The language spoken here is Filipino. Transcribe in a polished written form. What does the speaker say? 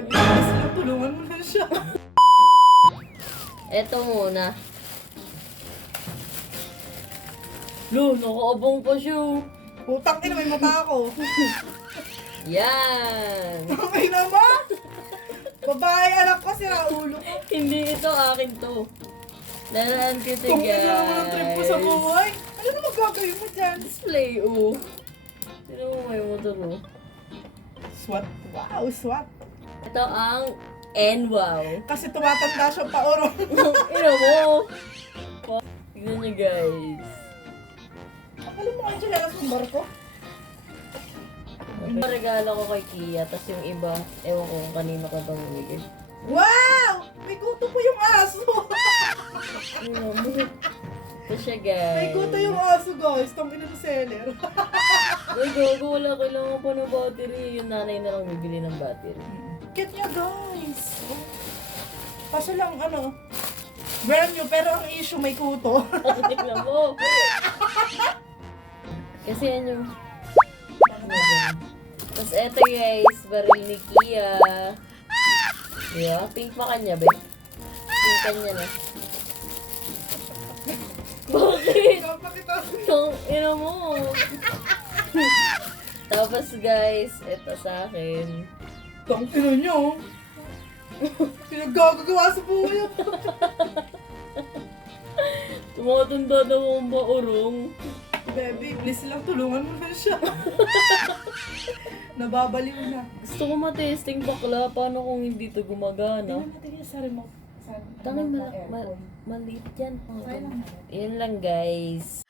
Bilis lang, tulungan mo na siya. Eto muna. Lo, nakaabang pa siya. Putang ina, may mata ako. Yan. Okay naman. Babae, anak ko, sira ulo ko. Hindi ito, akin to. Nalaan ko ito, Kung guys. isa mo ng trip ko sa buhay. Ano na magagawin mo dyan? Display, oh. Sino mo may motor, oh? SWAT. Wow, SWAT. Ito ang N-Wow. Kasi tumatanda siya pa oro. Ino mo. Tignan nyo, guys. Akala mo ang chinelas ng barko? Ito regalo ko kay Kia, tapos yung iba, ewan ko kung kanino ko bang bigay. Wow! May kuto po yung aso. Ino mo. Ito siya, guys. May kuto yung aso, guys. Tangin ng seller. Ay, gago, wala. Kailangan pa ng battery. Yung nanay na lang bibili ng battery. Cute niya, guys. Kaso lang, brand new, pero ang issue may kuto. Tignan mo. Kasi yan yung... Tapos eto, guys, baril ni Kia. Diba? Pink pa kanya, be? Pink kanya na. Bakit? Itong, ino mo. Tapos, guys, eto sa akin. Tangin niyo. Pinaggagawa sa buhay. Tumatanda daw ang baurong. Baby, please lang, tulungan mo na siya. Nababaliw na. Gusto ko matesting bakla. Paano kung hindi to gumagana? Tingnan natin yung sa remote. Tangin maliit yan. Yun lang, guys.